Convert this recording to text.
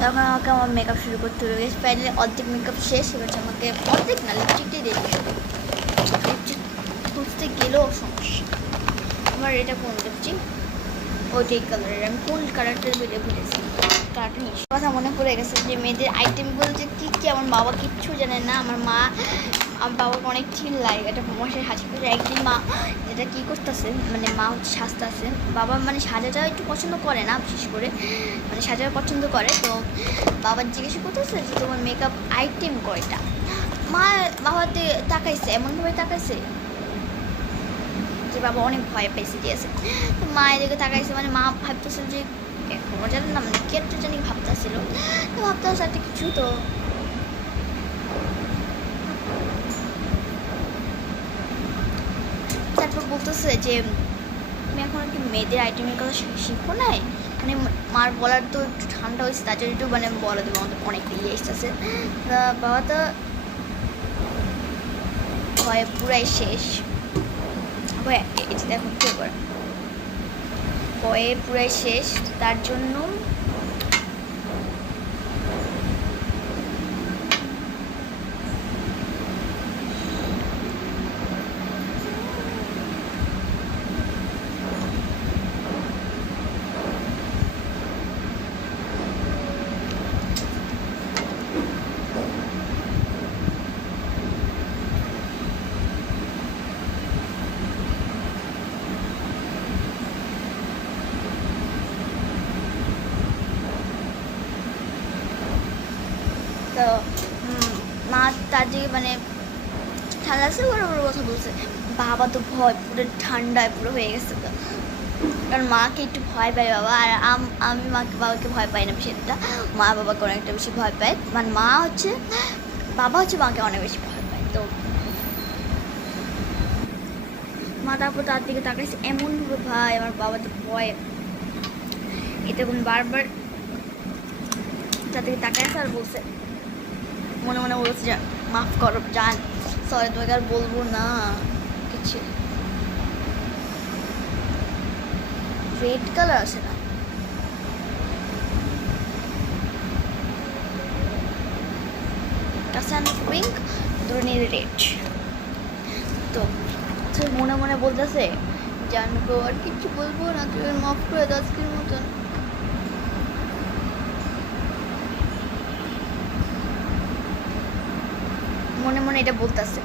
তখন আমাকে আমার মেকআপ শুরু করতে হবে। ফাইনালি অর্ধেক মেকআপ শেষ। এবার আমাকে অর্ধেক না, লিপস্টিকটাই দিয়ে দিবে। লিপস্টিক খুঁজতে গেলেও সমস্যা। আমার এটা কোন লিপস্টিক? ওইটাই কালারের। আমি কোন কালারটা বেরিয়ে ভুলেছি। কালারটা নিশ্চয় কথা মনে পড়ে গেছে যে মেয়েদের আইটেমগুলো যে কী কী আমার বাবা কিচ্ছু জানে না। আমার বাবাকে অনেক চিল লাগে এটা মশাই হাসি করে। একদিন মা যেটা কী করতেছে, মানে মা হচ্ছে সাজতেছে। বাবা মানে সাজাটা একটু পছন্দ করে না, বিশেষ করে মানে সাজাটা পছন্দ করে। তো বাবার জিজ্ঞাসা করতেছে যে তোমার মেকআপ আইটেম কয়টা। বাবাতে তাকাইছে, এমনভাবে তাকাইছে যে বাবা অনেক ভয় পেয়েছে দিয়েছে। তো মা এদিকে তাকাইছে, মানে মা ভাবতেছিল যে এখনও জানেন না, মানে কি একটা জানি ভাবতেছিল। তো ভাবতেছে একটা কিছু। তো তারপর বলতেছে যে তুমি এখন কি মেয়েদের আইটেমের কথা শিখো নাই, মানে মার বলার তো একটু ঠান্ডা হয়েছে, তার জন্য একটু মানে বলা দেবো আমাদের অনেক ইয়ে এসতেছে। বাবা তো ভয়ে পুরাই শেষ। দেখো কি করে ভয়ে পুরাই শেষ। তার জন্য তো মা তার দিকে মানে ঠান্ডা আছে, বড় বড় কথা বলছে। বাবা তো ভয় পুরো ঠান্ডায় পুরো হয়ে গেছে। তো কারণ মাকে একটু ভয় পায় বাবা, আর আমি বাবাকে ভয় পাই না বেশি একটা। মা বাবাকে অনেকটা বেশি ভয় পায়, মানে বাবা হচ্ছে মাকে অনেক বেশি ভয় পায়। তো মা তারপর তার দিকে তাকাইছে এমনভাবে, ভাই আমার বাবা তো ভয় এটা বারবার তার দিকে তাকাইছে আর বলছে, মনে মনে বলছে যে মাফ করো জান, সরি তোমাকে আর বলবো না কিছু। রেড কালার আছে না, কাসান পিঙ্ক, দুর্নি রেড। তো মনে মনে বলতেছে জানবো আর কিছু বলবো না, তুমি মাফ করে দাও আজকের মতন। মনে মনে এটা বলতেছে।